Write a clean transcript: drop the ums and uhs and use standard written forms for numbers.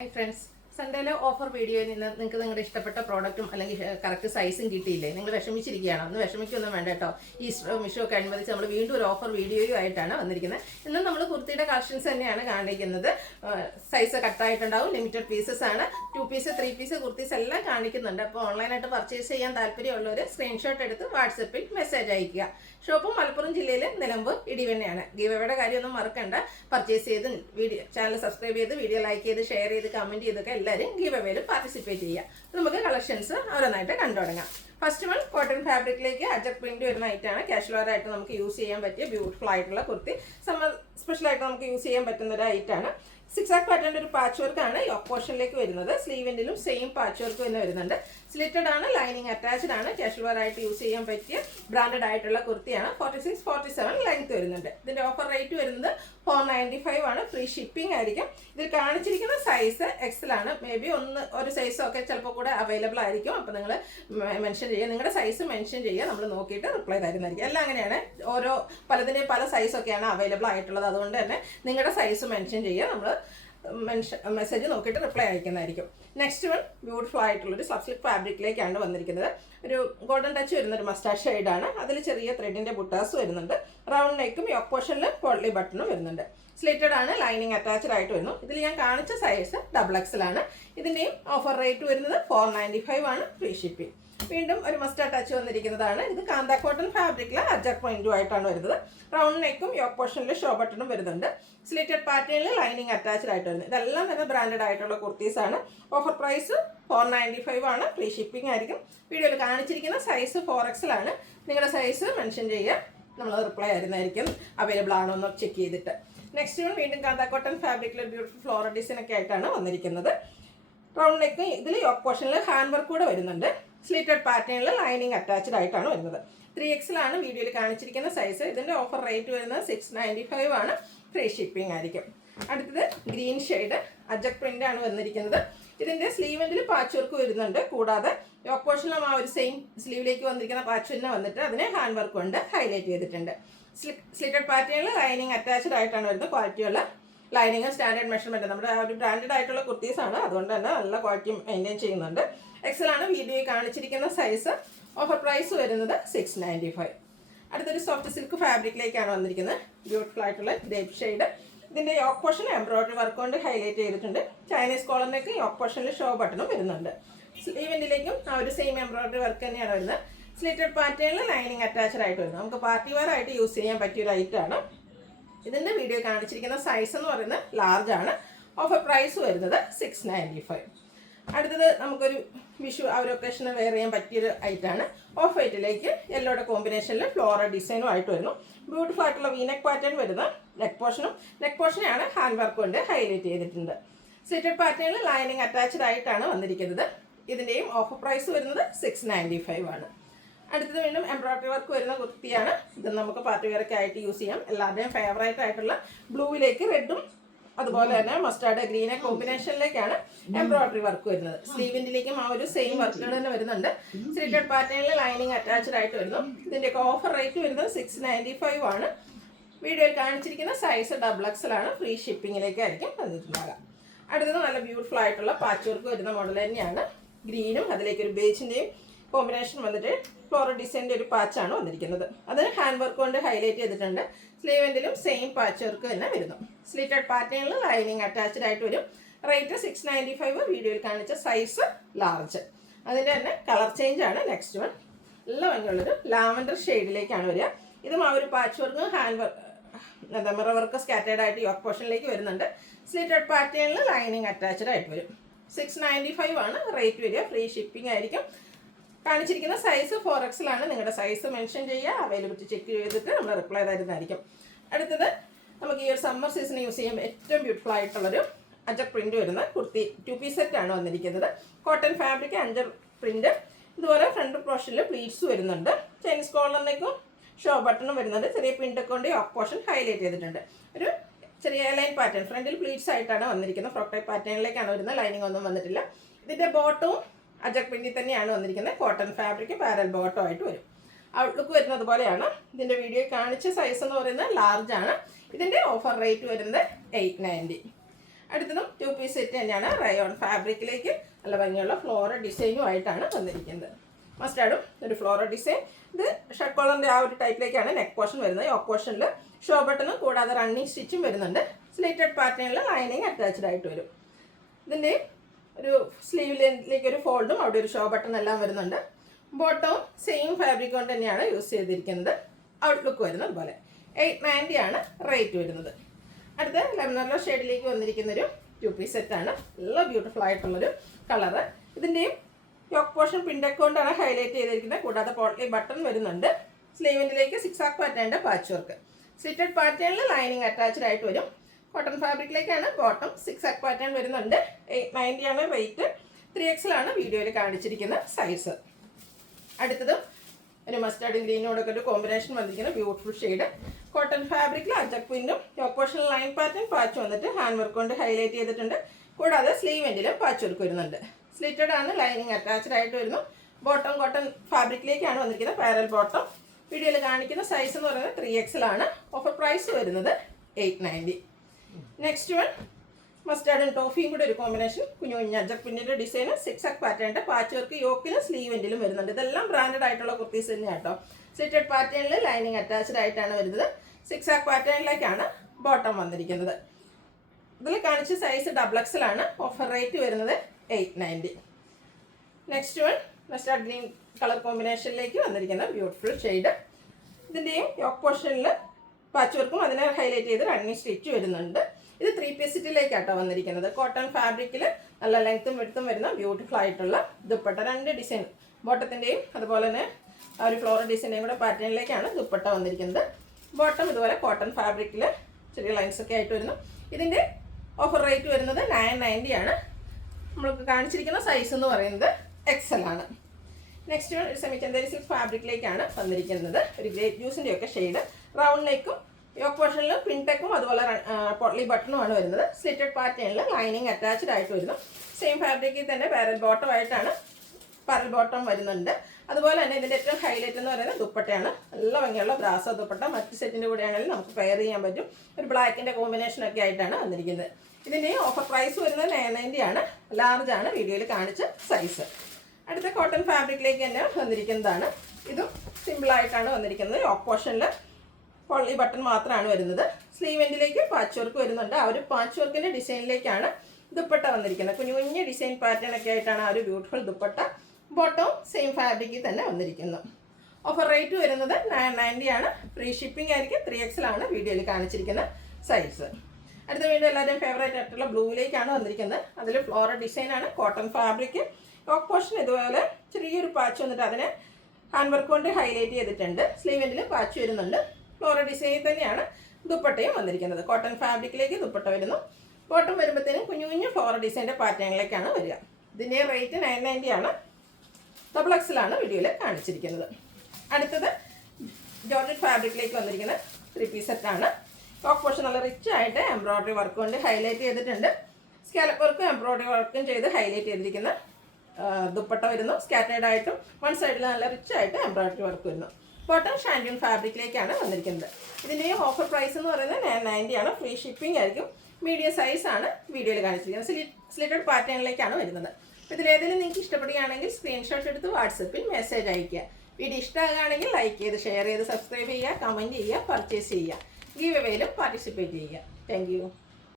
Hi friends. സൺഡേയിലെ offer വീഡിയോയിൽ നിന്ന് നിങ്ങൾക്ക് നിങ്ങളുടെ ഇഷ്ടപ്പെട്ട പ്രോഡക്റ്റും അല്ലെങ്കിൽ കറക്റ്റ് സൈസും കിട്ടിയില്ലേ, നിങ്ങൾ വിഷമിച്ചിരിക്കുകയാണ്. അന്ന് വിഷമിക്കൊന്നും വേണ്ട കേട്ടോ. ഈ മിഷോ ഒക്കെ അനുബന്ധിച്ച് നമ്മൾ വീണ്ടും ഒരു ഓഫർ വീഡിയോയും ആയിട്ടാണ് വന്നിരിക്കുന്നത്. ഇന്നും നമ്മൾ കുർത്തിയുടെ കളക്ഷൻസ് തന്നെയാണ് കാണിക്കുന്നത്. സൈസ് കട്ടായിട്ടുണ്ടാവും, ലിമിറ്റഡ് പീസസ് ആണ്. 2 പീസ് 3 പീസ് കുർത്തീസ് എല്ലാം കാണിക്കുന്നുണ്ട്. അപ്പോൾ ഓൺലൈനായിട്ട് പർച്ചേസ് ചെയ്യാൻ താല്പര്യമുള്ളവർ സ്ക്രീൻഷോട്ട് എടുത്ത് വാട്സപ്പിൽ മെസ്സേജ് അയക്കുക. ഷോപ്പ് മലപ്പുറം ജില്ലയിൽ നിലമ്പൂർ ഇടിവണ്ണയാണ്. ഗീവയുടെ കാര്യമൊന്നും മറക്കണ്ട. പർച്ചേസ് ചെയ്ത് ചാനൽ സബ്സ്ക്രൈബ് ചെയ്ത് വീഡിയോ ലൈക്ക് ചെയ്ത് ഷെയർ ചെയ്ത് കമൻറ്റ് ചെയ്തൊക്കെ എല്ലാവരും ഗീവ് അവേയിൽ പാർട്ടിസിപ്പേറ്റ് ചെയ്യുക. നമുക്ക് കളക്ഷൻസ് ഓരോന്നായിട്ട് കണ്ടു തുടങ്ങാം. ഫസ്റ്റ് വൺ കോട്ടൺ ഫാബ്രിക്കിലേക്ക് അജക് പ്രിന്റ് വരുന്ന ഐറ്റാണ്. കാഷ്വൽ ആയിട്ട് നമുക്ക് യൂസ് ചെയ്യാൻ പറ്റിയ ബ്യൂട്ടിഫുൾ ആയിട്ടുള്ള കുർത്തി. സമ്മർ സ്പെഷ്യലായിട്ട് നമുക്ക് യൂസ് ചെയ്യാൻ പറ്റുന്ന ഒരു ഐറ്റാണ്. 6 പാറ്റേണിൻ്റെ ഒരു പാച്ച് വർക്കാണ് യോക്ക് പോർഷനിലേക്ക് വരുന്നത്. സ്ലീവിൻ്റെലും സെയിം പാച്ച് വർക്ക് തന്നെ വരുന്നുണ്ട്. സ്ലിറ്റഡ് ആണ്, ലൈനിങ് അറ്റാച്ച്ഡ് ആണ്. കാഷ്വൽ ആയിട്ട് യൂസ് ചെയ്യാൻ പറ്റിയ ബ്രാൻഡഡ് ആയിട്ടുള്ള കുർത്തിയാണ്. 46-47 ലെങ്ത് വരുന്നുണ്ട്. ഇതിൻ്റെ ഓഫർ റേറ്റ് വരുന്നത് 495 ആണ്. ഫ്രീ ഷിപ്പിംഗ് ആയിരിക്കും. ഇതിൽ കാണിച്ചിരിക്കുന്ന സൈസ് എക്സൽ ആണ്. മേ ബി ഒരു സൈസൊക്കെ ചിലപ്പോൾ കൂടെ അവൈലബിൾ ആയിരിക്കും. അപ്പോൾ നിങ്ങൾ മെൻഷൻ ചെയ്യുക, നിങ്ങളുടെ സൈസ് മെൻഷൻ ചെയ്യുക, നമ്മൾ നോക്കിയിട്ട് റിപ്ലൈ തരുന്നതായിരിക്കും. എല്ലാം അങ്ങനെയാണ്. പലതിൻ്റെയും പല സൈസൊക്കെയാണ് അവൈലബിൾ ആയിട്ടുള്ളത്. അതുകൊണ്ട് തന്നെ നിങ്ങളുടെ സൈസ് മെൻഷൻ ചെയ്യുക, നമ്മൾ മെസ്സേജ് നോക്കിയിട്ട് റിപ്ലൈ അയക്കുന്നതായിരിക്കും. നെക്സ്റ്റ് വൺ ബ്യൂട്ടിഫുൾ ആയിട്ടുള്ളൊരു സബ്സിൽക്ക് ഫാബ്രിക്കിലേക്കാണ് വന്നിരിക്കുന്നത്. ഒരു ഗോൾഡൻ ടച്ച് വരുന്നൊരു മസ്റ്റാർഡ് ഷെയ്ഡാണ്. അതിൽ ചെറിയ ത്രെഡിൻ്റെ ബുട്ടാസ് വരുന്നുണ്ട്. റൗണ്ട് നെക്കും യോക്ക് പോർഷനിൽ പോട്ട്ലി ബട്ടണും വരുന്നുണ്ട്. സ്ലിറ്റഡ് ആണ്, ലൈനിങ് അറ്റാച്ച്ഡ് ആയിട്ട് വരുന്നു. ഇതിൽ ഞാൻ കാണിച്ച സൈസ് XXL ആണ്. ഇതിൻ്റെയും ഓഫർ റേറ്റ് വരുന്നത് 495 ആണ്. Free shipping. വീണ്ടും ഒരു മസ്റ്റാർഡ് ടച്ച് വന്നിരിക്കുന്നതാണ്. ഇത് കാന്ത കോട്ടൺ ഫാബ്രിക്കിൽ അജക് പ്രിന്റും ആയിട്ടാണ് വരുന്നത്. റൗണ്ട് നെക്കും യോക്ക് പോർഷനിൽ ഷോ ബട്ടണും വരുന്നുണ്ട്. സ്ലിറ്റഡ് പാറ്റേണിൽ ലൈനിങ് അറ്റാച്ച്ഡ് ആയിട്ട് വരുന്നത്. ഇതെല്ലാം തന്നെ ബ്രാൻഡഡ് ആയിട്ടുള്ള കുർത്തീസാണ്. ഓഫർ പ്രൈസ് 495 ആണ്. ഫ്രീ ഷിപ്പിംഗ് ആയിരിക്കും. വീഡിയോയിൽ കാണിച്ചിരിക്കുന്ന സൈസ് 4XL ആണ്. നിങ്ങളുടെ സൈസ് മെൻഷൻ ചെയ്യുക, നമ്മൾ റിപ്ലൈ തരുന്നതായിരിക്കും. അവൈലബിൾ ആണോ എന്ന് ചെക്ക് ചെയ്തിട്ട്. നെക്സ്റ്റ് വൺ വീണ്ടും കാന്ത കോട്ടൺ ഫാബ്രിക്കിൽ ബ്യൂട്ടിഫുൾ ഫ്ലോറൽ ഡിസൈൻ ഒക്കെ ആയിട്ടാണ് വന്നിരിക്കുന്നത്. റൗണ്ട് നെക്ക് ഇതിൽ യോക്ക് പോർഷനിൽ ഹാൻഡ് വർക്ക് കൂടെ വരുന്നുണ്ട്. സ്ലിറ്റഡ് പാറ്റേണിൽ ലൈനിങ് അറ്റാച്ച്ഡ് ആയിട്ടാണ് വരുന്നത്. 3XL ആണ് വീഡിയോയിൽ കാണിച്ചിരിക്കുന്ന സൈസ്. ഇതിൻ്റെ ഓഫർ റേറ്റ് വരുന്നത് 695 ആണ്. ഫ്രീ ഷിപ്പിംഗ് ആയിരിക്കും. അടുത്തത് ഗ്രീൻ ഷെയ്ഡ് അജക് പ്രിന്റ് ആണ് വന്നിരിക്കുന്നത്. ഇതിൻ്റെ സ്ലീവെൻറ്റിൽ പാച്ച് വർക്ക് വരുന്നുണ്ട്. കൂടാതെ യോക്ക് പോർഷനിലും ആ ഒരു സെയിം സ്ലീവിലേക്ക് വന്നിരിക്കുന്ന പാച്ച് തന്നെ വന്നിട്ട് അതിനെ ഹാൻഡ് വർക്ക് കൊണ്ട് ഹൈലൈറ്റ് ചെയ്തിട്ടുണ്ട്. സ്ലിറ്റഡ് പാറ്റേണിൽ ലൈനിങ് അറ്റാച്ച്ഡ് ആയിട്ടാണ് വരുന്നത്. ക്വാളിറ്റിയുള്ള ലൈനിങ്ങും സ്റ്റാൻഡേർഡ് മെഷർമെൻറ്റ്. നമ്മുടെ ഒരു ബ്രാൻഡഡ് ആയിട്ടുള്ള കുർത്തീസാണ്. അതുകൊണ്ട് തന്നെ നല്ല ക്വാളിറ്റി മെയിൻറ്റെയിൻ ചെയ്യുന്നുണ്ട്. XL ആണ് വീഡിയോയിൽ കാണിച്ചിരിക്കുന്ന സൈസ്. ഓഫർ പ്രൈസ് വരുന്നത് 695. അടുത്തൊരു സോഫ്റ്റ് സിൽക്ക് ഫാബ്രിക്കിലേക്കാണ് വന്നിരിക്കുന്നത്. ബ്യൂട്ടിഫുൾ ആയിട്ടുള്ള ഗ്രേപ്പ് ഷെയ്ഡ്. ഇതിൻ്റെ യോക്ക് പോർഷൻ എംബ്രോയിഡറി വർക്ക് കൊണ്ട് ഹൈലൈറ്റ് ചെയ്തിട്ടുണ്ട്. ചൈനീസ് കോളറിലേക്ക് യോക്ക് പോർഷനിൽ ഷോ ബട്ടണും വരുന്നുണ്ട്. സ്ലീവിൻ്റിലേക്കും ആ ഒരു സെയിം എംബ്രോയിഡറി വർക്ക് തന്നെയാണ് വരുന്നത്. സ്ലിറ്റഡ് പാറ്റേണിൽ ലൈനിങ് അറ്റാച്ച്ഡ് ആയിട്ട് വരുന്നത്. നമുക്ക് പാർട്ടി വെയർ ആയിട്ട് യൂസ് ചെയ്യാൻ പറ്റിയൊരു ഐറ്റമാണ്. ഇതിൻ്റെ വീഡിയോ കാണിച്ചിരിക്കുന്ന സൈസ് എന്ന് പറയുന്നത് ലാർജ് ആണ്. ഓഫർ പ്രൈസ് വരുന്നത് 695. അടുത്തത് നമുക്കൊരു വിഷു ആ ഒരു ഒക്കേഷന് വെയർ ചെയ്യാൻ പറ്റിയൊരു ഐറ്റാണ്. ഓഫ് വൈറ്റിലേക്ക് യെല്ലോയുടെ കോമ്പിനേഷനിൽ ഫ്ലോറൽ ഡിസൈനും ആയിട്ട് വരുന്നു. ബ്യൂട്ടിഫുൾ ആയിട്ടുള്ള വീനെക്ക് പാറ്റേൺ വരുന്ന നെക്ക് പോർഷനെയാണ് ഹാൻഡ് വർക്ക് കൊണ്ട് ഹൈലൈറ്റ് ചെയ്തിട്ടുണ്ട്. സ്ലിറ്റഡ് പാറ്റേണിൽ ലൈനിങ് അറ്റാച്ച്ഡ് ആയിട്ടാണ് വന്നിരിക്കുന്നത്. ഇതിൻ്റെയും ഓഫർ പ്രൈസ് വരുന്നത് 695 ആണ്. അടുത്തത് വീണ്ടും എംബ്രോയിഡറി വർക്ക് വരുന്ന കുർത്തിയാണ്. ഇത് നമുക്ക് പാർട്ടി വെയറൊക്കെ ആയിട്ട് യൂസ് ചെയ്യാം. എല്ലാവരുടെയും ഫേവറേറ്റ് ആയിട്ടുള്ള ബ്ലൂവിലേക്ക് റെഡും അതുപോലെ തന്നെ മസ്റ്റാർഡ് ഗ്രീനെ കോമ്പിനേഷനിലേക്കാണ് എംബ്രോയിഡറി വർക്ക് വരുന്നത്. സ്ലീവിൻ്റിലേക്കും ആ ഒരു സെയിം വർക്കുകൾ തന്നെ വരുന്നുണ്ട്. സ്ലിറ്റഡ് പാറ്റേണിൽ ലൈനിങ് അറ്റാച്ച്ഡ് ആയിട്ട് വരുന്നു. ഇതിൻ്റെയൊക്കെ ഓഫർ റേറ്റ് വരുന്നത് 695 ആണ്. വീഡിയോയിൽ കാണിച്ചിരിക്കുന്ന സൈസ് XXL ആണ്. ഫ്രീ ഷിപ്പിങ്ങിലേക്കായിരിക്കും വന്നിട്ടുണ്ടാകാം. അടുത്തത് നല്ല ബ്യൂട്ടിഫുൾ ആയിട്ടുള്ള പാച്ച് വർക്ക് വരുന്ന മോഡൽ തന്നെയാണ്. ഗ്രീനും അതിലേക്കൊരു ബേജിൻ്റെയും കോമ്പിനേഷൻ വന്നിട്ട് ഫ്ലോറൽ ഡിസൈൻ്റെ ഒരു പാച്ചാണ് വന്നിരിക്കുന്നത്. അത് ഹാൻഡ് വർക്ക് കൊണ്ട് ഹൈലൈറ്റ് ചെയ്തിട്ടുണ്ട്. സ്ലീവെൻറ്റിലും സെയിം പാച്ച് വർക്ക് തന്നെ വരുന്നു. സ്ലിറ്റഡ് പാറ്റേണിൽ ലൈനിങ് അറ്റാച്ച്ഡ് ആയിട്ട് വരും. റേറ്റ് 695. വീഡിയോയിൽ കാണിച്ച സൈസ് ലാർജ്. അതിൻ്റെ തന്നെ കളർ ചേഞ്ച് ആണ് നെക്സ്റ്റ് വൺ. നല്ല ഭംഗിയുള്ളൊരു ലാവൻഡർ ഷെയ്ഡിലേക്കാണ് വരിക. ഇതും ആ ഒരു patch work hand work mirror work scattered ആയിട്ട് യോക്ക് പോർഷനിലേക്ക് വരുന്നുണ്ട്. സ്ലിറ്റഡ് പാറ്റേണിൽ ലൈനിങ് അറ്റാച്ച്ഡ് ആയിട്ട് വരും. 695 ആണ് റേറ്റ് വരിക. ഫ്രീ ഷിപ്പിംഗ് ആയിരിക്കും. കാണിച്ചിരിക്കുന്ന സൈസ് 4XL ആണ്. നിങ്ങളുടെ സൈസ് മെൻഷൻ ചെയ്യുക, അവൈലബിലിറ്റി ചെക്ക് ചെയ്തിട്ട് നമ്മൾ റിപ്ലൈ തരുന്നതായിരിക്കും. അടുത്തത് നമുക്ക് ഈ ഒരു സമ്മർ സീസൺ യൂസ് ചെയ്യുമ്പോൾ ഏറ്റവും ബ്യൂട്ടിഫുൾ ആയിട്ടുള്ളൊരു അജക് പ്രിന്റ് വരുന്ന കുർത്തി 2 പീസ് സെറ്റാണ് വന്നിരിക്കുന്നത്. കോട്ടൺ ഫാബ്രിക് അഞ്ചർ പ്രിന്റ്. ഇതുപോലെ ഫ്രണ്ട് പോർഷനിൽ പ്ലീറ്റ്സ് വരുന്നുണ്ട്. ചൈനീസ് കോളറിലേക്കും ഷോ ബട്ടണും വരുന്നുണ്ട്. ചെറിയ പ്രിൻ്റൊക്കെ കൊണ്ട് യോക്ക് പോർഷൻ ഹൈലൈറ്റ് ചെയ്തിട്ടുണ്ട്. ഒരു ചെറിയ ലൈൻ പാറ്റേൺ ഫ്രണ്ടിൽ പ്ലീറ്റ്സ് ആയിട്ടാണ് വന്നിരിക്കുന്നത്. ഫ്രോക്ക് ടൈപ്പ് പാറ്റേണിലേക്കാണ് വരുന്നത്. ലൈനിങ് ഒന്നും വന്നിട്ടില്ല. ഇതിൻ്റെ ബോട്ടവും അജക് പ്രിന്റിൽ തന്നെയാണ് വന്നിരിക്കുന്നത്. കോട്ടൺ ഫാബ്രിക് പാരൽ ബോട്ടം ആയിട്ട് വരും. ഔട്ട്ലുക്ക് വരുന്നത് പോലെയാണ്. ഇതിൻ്റെ വീഡിയോ കാണിച്ച സൈസ് എന്ന് പറയുന്നത് ലാർജ് ആണ്. ഇതിൻ്റെ ഓഫർ റേറ്റ് വരുന്നത് 890. അടുത്തതും 2 പീസ് സെറ്റ് തന്നെയാണ്. റയോൺ ഫാബ്രിക്കിലേക്ക് നല്ല ഭംഗിയുള്ള ഫ്ലോറൽ ഡിസൈനും ആയിട്ടാണ് വന്നിരിക്കുന്നത്. മസ്റ്റാർഡും ഒരു ഫ്ലോറൽ ഡിസൈൻ. ഇത് ഷർട്ട് കോളറിൻ്റെ ആ ഒരു ടൈപ്പിലേക്കാണ് നെക്ക് പോർഷൻ വരുന്നത്. യോക്ക് പോർഷനിൽ ഷോ ബട്ടണും കൂടാതെ റണ്ണിങ് സ്റ്റിച്ചും വരുന്നുണ്ട്. സ്ലിറ്റഡ് പാറ്റേണിൽ ലൈനിങ് അറ്റാച്ച്ഡ് ആയിട്ട് വരും. ഇതിൻ്റെ ഒരു സ്ലീവിലേക്ക് ഒരു ഫോൾഡും അവിടെ ഒരു ഷോ ബട്ടൺ എല്ലാം വരുന്നുണ്ട്. ബോട്ടവും സെയിം ഫാബ്രിക് കൊണ്ട് തന്നെയാണ് യൂസ് ചെയ്തിരിക്കുന്നത്. ഔട്ട്ലുക്ക് വരുന്നത് പോലെ 890 ആണ് റേറ്റ് വരുന്നത്. അടുത്ത ലെമൺ ഷെയ്ഡിലേക്ക് വന്നിരിക്കുന്നൊരു 2 പീസ് സെറ്റാണ്. നല്ല ബ്യൂട്ടിഫുൾ ആയിട്ടുള്ളൊരു കളറ്. ഇതിൻ്റെയും യോക്ക് പോർഷൻ പിൻടെക്ക് കൊണ്ടാണ് ഹൈലൈറ്റ് ചെയ്തിരിക്കുന്നത്. കൂടാതെ പോട്ട്ലി ബട്ടൺ വരുന്നുണ്ട്. സ്ലീവിൻ്റിലേക്ക് 6 ആക്ക് പാറ്റേണിൻ്റെ പാച്ച് വർക്ക്. സ്ലിറ്റഡ് പാറ്റേണിൽ ലൈനിങ് അറ്റാച്ച്ഡ് ആയിട്ട് വരും. കോട്ടൺ ഫാബ്രിക്കിലേക്കാണ്. ബോട്ടം 6 ആക്ക് പാറ്റേൺ വരുന്നുണ്ട്. 890 ആണ് റേറ്റ്. 3XL ആണ് വീഡിയോയിൽ കാണിച്ചിരിക്കുന്ന സൈസ്. അടുത്തതും ഒരു മസ്റ്റാർഡ് ഗ്രീനോടൊക്കെ ഒരു കോമ്പിനേഷൻ വന്നിരിക്കുന്ന ബ്യൂട്ടിഫുൾ ഷെയ്ഡ്. കോട്ടൺ ഫാബ്രിക്കിൽ അജക് പിന്നും yoke portion line pattern patch വന്നിട്ട് ഹാൻഡ് വർക്ക് കൊണ്ട് ഹൈലൈറ്റ് ചെയ്തിട്ടുണ്ട്. കൂടാതെ സ്ലീവ് എൻഡിലും പാച്ച് വർക്ക് വരുന്നുണ്ട്. സ്ലിറ്റഡ് ആണ്, ലൈനിങ് അറ്റാച്ച്ഡ് ആയിട്ട് വരുന്നു. ബോട്ടം കോട്ടൺ ഫാബ്രിക്കിലേക്കാണ് വന്നിരിക്കുന്നത്. Parallel bottom. വീഡിയോയിൽ കാണിക്കുന്ന സൈസ് എന്ന് പറയുന്നത് 3XL ആണ്. ഓഫർ പ്രൈസ് വരുന്നത് 890. നെക്സ്റ്റ് വൺ മസ്റ്റാർഡും ടോഫിയും കൂടെ ഒരു കോമ്പിനേഷൻ. കുഞ്ഞു കുഞ്ഞ് അജക് പിന്നിൻ്റെ ഡിസൈൻ 6 ആക്ക് പാറ്റേണിൻ്റെ പാച്ച് വർക്ക് യോക്കിലും സ്ലീവ് എൻഡിലും വരുന്നുണ്ട്. ഇതെല്ലാം ബ്രാൻഡഡ് ആയിട്ടുള്ള കുർത്തീസ് തന്നെയാണ് കേട്ടോ. സ്ലിറ്റഡ് പാറ്റേണിൽ ലൈനിങ് അറ്റാച്ച്ഡ് ആയിട്ടാണ് വരുന്നത്. 6 ആക്ക് പാറ്റേണിലേക്കാണ് ബോട്ടം വന്നിരിക്കുന്നത്. ഇതിൽ കാണിച്ച സൈസ് XXL ആണ്. ഓഫർ റേറ്റ് വരുന്നത് 890. Next one mustard green colour കോമ്പിനേഷനിലേക്ക് വന്നിരിക്കുന്ന ബ്യൂട്ടിഫുൾ ഷെയ്ഡ്. ഇതിൻ്റെയും യോക്ക് പോർഷനിൽ പാച്ച് വർക്കും അതിനെ ഹൈലൈറ്റ് ചെയ്ത് റണ്ണിങ് സ്റ്റിച്ച് വരുന്നുണ്ട്. ഇത് 3 പീസ് സെറ്റിലേക്കാട്ടോ വന്നിരിക്കുന്നത്. കോട്ടൺ ഫാബ്രിക്കിൽ നല്ല ലെങ്ത്തും വെടുത്തും വരുന്ന ബ്യൂട്ടിഫുൾ ആയിട്ടുള്ള ദുപ്പട്ട. 2 ഡിസൈൻ ബോട്ടത്തിൻ്റെയും അതുപോലെ തന്നെ ആ ഒരു ഫ്ലോറൽ ഡിസൈൻ്റെയും കൂടെ പാറ്റേണിലേക്കാണ് ദുപ്പട്ട വന്നിരിക്കുന്നത്. ബോട്ടം ഇതുപോലെ കോട്ടൺ ഫാബ്രിക്കിൽ ചെറിയ ലൈൻസ് ഒക്കെ ആയിട്ട് വരുന്നു. ഇതിൻ്റെ ഓഫർ റേറ്റ് വരുന്നത് 990 ആണ്. നമ്മൾക്ക് കാണിച്ചിരിക്കുന്ന സൈസ് എന്ന് പറയുന്നത് XL ആണ്. നെക്സ്റ്റ് ഒരു സെമി ചന്ദേരി സിൽക്ക് ഫാബ്രിക്കിലേക്കാണ് വന്നിരിക്കുന്നത്. ഒരു ഗ്രേപ്പ് ജ്യൂസിൻ്റെ ഒക്കെ ഷെയ്ഡ്. റൗണ്ട് നെക്കും യോക്ക് പോർഷനിൽ പിൻടെക്കും അതുപോലെ പോട്ട്ലി ബട്ടണുമാണ് വരുന്നത്. സ്ലിറ്റഡ് പാറ്റേണിൽ ലൈനിങ് അറ്റാച്ച്ഡ് ആയിട്ട് വരുന്നു. സെയിം ഫാബ്രിക്കിൽ തന്നെ പാരൽ ബോട്ടം ആയിട്ടാണ് പാരൽ ബോട്ടം വരുന്നുണ്ട്. അതുപോലെ തന്നെ ഇതിൻ്റെ ഏറ്റവും ഹൈലൈറ്റ് എന്ന് പറയുന്നത് ദുപ്പട്ടയാണ്. നല്ല ഭംഗിയുള്ള ബ്രാസോ ദുപ്പട്ട. മറ്റ് സെറ്റിൻ്റെ കൂടെ ആണെങ്കിലും നമുക്ക് പെയർ ചെയ്യാൻ പറ്റും. ഒരു ബ്ലാക്കിൻ്റെ കോമ്പിനേഷനൊക്കെ ആയിട്ടാണ് വന്നിരിക്കുന്നത്. ഇതിൻ്റെ ഓഫർ പ്രൈസ് വരുന്നത് 990 ആണ്. ലാർജ് ആണ് വീഡിയോയിൽ കാണിച്ച സൈസ്. അടുത്ത കോട്ടൺ ഫാബ്രിക്കിലേക്ക് തന്നെ വന്നിരിക്കുന്നതാണ്. ഇതും സിമ്പിളായിട്ടാണ് വന്നിരിക്കുന്നത്. യോക്ക് പോർഷനിൽ പോട്ട്ലി ബട്ടൺ മാത്രമാണ് വരുന്നത്. സ്ലീവ് എൻഡിലേക്ക് പാച്ച് വർക്ക് വരുന്നുണ്ട്. ആ ഒരു പാച്ച് വർക്കിൻ്റെ ഡിസൈനിലേക്കാണ് ദുപ്പട്ട വന്നിരിക്കുന്നത്. കുഞ്ഞു കുഞ്ഞു ഡിസൈൻ പാറ്റേൺ ഒക്കെ ആയിട്ടാണ് ആ ഒരു ബ്യൂട്ടിഫുൾ ദുപ്പട്ട. ബോട്ടവും സെയിം ഫാബ്രിക്കിൽ തന്നെ വന്നിരിക്കുന്നു. ഓഫർ റേറ്റ് വരുന്നത് 990 ആണ്. ഫ്രീ ഷിപ്പിംഗ് ആയിരിക്കും. 3XL ആണ് വീഡിയോയിൽ കാണിച്ചിരിക്കുന്ന സൈസ്. അടുത്ത വീണ്ടും എല്ലാവരുടെയും ഫേവറേറ്റ് ആയിട്ടുള്ള ബ്ലൂവിലേക്കാണ് വന്നിരിക്കുന്നത്. അതിൽ ഫ്ലോറൽ ഡിസൈനാണ്. Cotton fabric. യോക്ക് പോർഷൻ ഇതുപോലെ ചെറിയൊരു പാച്ച് വന്നിട്ട് അതിനെ ഹാൻഡ് വർക്ക് കൊണ്ട് ഹൈലൈറ്റ് ചെയ്തിട്ടുണ്ട്. സ്ലീവ് എൻഡിൽ പാച്ച് വരുന്നുണ്ട്. ഫ്ലോറൽ ഡിസൈനിൽ തന്നെയാണ് ദുപ്പട്ടയും വന്നിരിക്കുന്നത്. കോട്ടൺ ഫാബ്രിക്കിലേക്ക് ദുപ്പട്ട വരുന്നു. ബോട്ടം വരുമ്പോഴത്തേനും കുഞ്ഞു കുഞ്ഞു ഫ്ലോറൽ ഡിസൈൻ്റെ പാറ്റേണിലേക്കാണ് വരിക. ഇതിൻ്റെ റേറ്റ് 990 ആണ്. XXL ആണ് വീഡിയോയിൽ കാണിച്ചിരിക്കുന്നത്. അടുത്തത് ജോർജറ്റ് ഫാബ്രിക്കിലേക്ക് വന്നിരിക്കുന്ന 3 പീസ് സെറ്റാണ്. യോക്ക് പോർഷൻ നല്ല റിച്ച് ആയിട്ട് എംബ്രോയ്ഡറി വർക്ക് കൊണ്ട് ഹൈലൈറ്റ് ചെയ്തിട്ടുണ്ട്. സ്കാലപ്പ് വർക്കും എംബ്രോയ്ഡറി വർക്കും ചെയ്ത് ഹൈലൈറ്റ് ചെയ്തിരിക്കുന്ന ദുപ്പട്ട വരുന്നു. സ്കാറ്റേഡ് ആയിട്ടും വൺ സൈഡിൽ നല്ല റിച്ച് ആയിട്ട് എംബ്രോയ്ഡറി വർക്ക് വരുന്നു. ബോട്ടം ഷാൻഡ്യൂൺ ഫാബ്രിക്കിലേക്കാണ് വന്നിരിക്കുന്നത്. ഇതിൻ്റെ ഓഫർ പ്രൈസ് എന്ന് പറയുന്നത് 990 ആണ്. ഫ്രീ ഷിപ്പിംഗ് ആയിരിക്കും. മീഡിയം സൈസ് ആണ് വീഡിയോയിൽ കാണിച്ചിരിക്കുന്നത്. സ്ലിറ്റഡ് പാറ്റേണിലേക്കാണ് വരുന്നത്. അപ്പോൾ ഇതിലേതെങ്കിലും നിങ്ങൾക്ക് ഇഷ്ടപ്പെടുകയാണെങ്കിൽ സ്ക്രീൻഷോട്ട് എടുത്ത് വാട്സപ്പിൽ മെസ്സേജ് അയയ്ക്കുക. വീഡിയോ ഇഷ്ടമാകുകയാണെങ്കിൽ ലൈക്ക് ചെയ്ത് ഷെയർ ചെയ്ത് സബ്സ്ക്രൈബ് ചെയ്യുക, കമൻറ്റ് ചെയ്യുക, പർച്ചേസ് ചെയ്യുക. ഗീവ് അവേയിലും പാർട്ടിസിപ്പേറ്റ് ചെയ്യുക. Thank you.